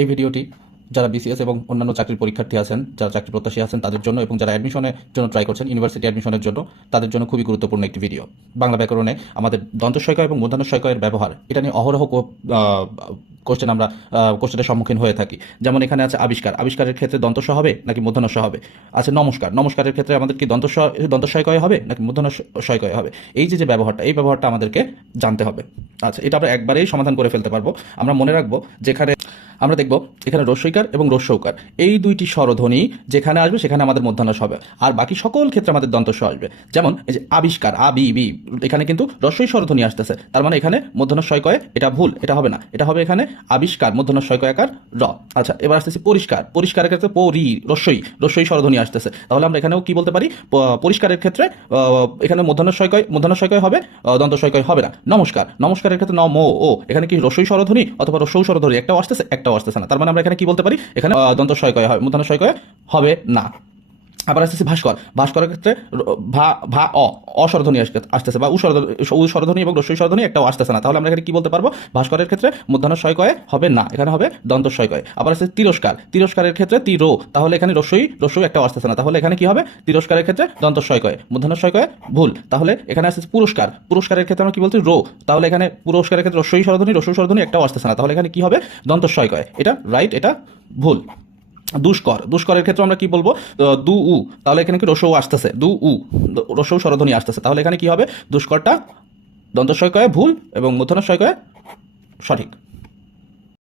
এই ভিডিওটি যারা বিসিএস এবং অন্যান্য চাকরির পরীক্ষার্থী আছেন, যারা চাকরি প্রত্যাশী আছেন তাদের জন্য এবং যারা অ্যাডমিশনের জন্য ট্রাই করছেন, ইউনিভার্সিটি অ্যাডমিশনের জন্য, তাদের জন্য খুবই গুরুত্বপূর্ণ একটি ভিডিও। বাংলা ব্যাকরণে আমাদের দন্তস্বয়কয় এবং মূর্ধন্যস্বয়কয়ের ব্যবহার, এটা নিয়ে অহরহ আমরা কোশ্চেনের সম্মুখীন হয়ে থাকি। যেমন এখানে আছে আবিষ্কার, আবিষ্কারের ক্ষেত্রে দন্তস্ব হবে নাকি মূর্ধন্যস্ব হবে। আছে নমস্কার, নমস্কারের ক্ষেত্রে আমাদের কি দন্তস্বয়কয় হবে নাকি মূর্ধন্যস্বয়কয় হবে। এই যে ব্যবহারটা, এই ব্যবহারটা আমাদেরকে জানতে হবে। আচ্ছা, এটা আমরা একবারেই সমাধান করে ফেলতে পারবো। আমরা মনে রাখবো, যেখানে আমরা দেখব এখানে রস্যইকার এবং রস্যৌকার এই দুইটি স্বরধ্বনি যেখানে আসবে সেখানে আমাদের মূর্ধন্য হবে, আর বাকি সকল ক্ষেত্রে আমাদের দন্তস্ব আসবে। যেমন এই যে আবিষ্কার, আ বি বি, এখানে কিন্তু রস্যই স্বরধ্বনি আসতেছে, তার মানে এখানে মূর্ধন্য শয়কয়, এটা ভুল, এটা হবে না, এটা হবে এখানে আবিষ্কার মূর্ধন্য শয়কয়াকার র। আচ্ছা, এবার আসতেছে পরিষ্কার, পরিষ্কারের ক্ষেত্রে পরি রস্যই স্বরধ্বনি আসতেছে, তাহলে আমরা এখানেও কি বলতে পারি, পরিষ্কারের ক্ষেত্রে এখানে মূর্ধন্য শয়কয় হবে, দন্ত শয়কয় হবে না। নমস্কার, নমস্কারের ক্ষেত্রে ন মো ও, এখানে কি রস্যই স্বরধ্বনি অথবা রস্যৌ স্বরধ্বনি একটাও আসতেছে, একটাও আসতেছে না, তার মানে আমরা এখানে কি বলতে পারি, এখানে দন্ত শয়কয় হবে, মূর্ধন্য শয়কয় হবে না। আবার আসতেছে ভাস্কর, ভাস্করের ক্ষেত্রে ভা ভা অস্বরধ্বনি আসতেছে, বা উ স্বরধ্বনি এবং রস্যই স্বরধ্বনি একটাও আসতেছে না, তাহলে আমরা এখানে কি বলতে পারবো, ভাস্করের ক্ষেত্রে মূর্ধন্য শয়কয় হবে না, এখানে হবে দন্ত শয়কয়। আবার আসছে তিরস্কার, তিরস্কারের ক্ষেত্রে তিরো, তাহলে এখানে রস্যই একটাও আসতেছে না, তাহলে এখানে কি হবে, তিরস্কারের ক্ষেত্রে দন্ত শয়কয়, মূর্ধন্য শয়কয় ভুল। তাহলে এখানে আসছে পুরস্কার, পুরস্কারের ক্ষেত্রে আমরা কি বলছি রো, তাহলে এখানে পুরস্কারের ক্ষেত্রে রস্যই স্বরধ্বনি একটাও আসতেছে না, তাহলে এখানে কি হবে, দন্ত শয়কয়, এটা রাইট, এটা ভুল। দুষ্কর, দুষ্করের ক্ষেত্রে আমরা কি বলবো, দু উ, তাহলে এখানে কি রসৌ আসতেছে, দু উ, রসৌ স্বরধ্বনি আসতেছে, তাহলে এখানে কি হবে, দুষ্করটা দন্তস্বয়কয় ভুল এবং মূর্ধন্য শয়কয় সঠিক।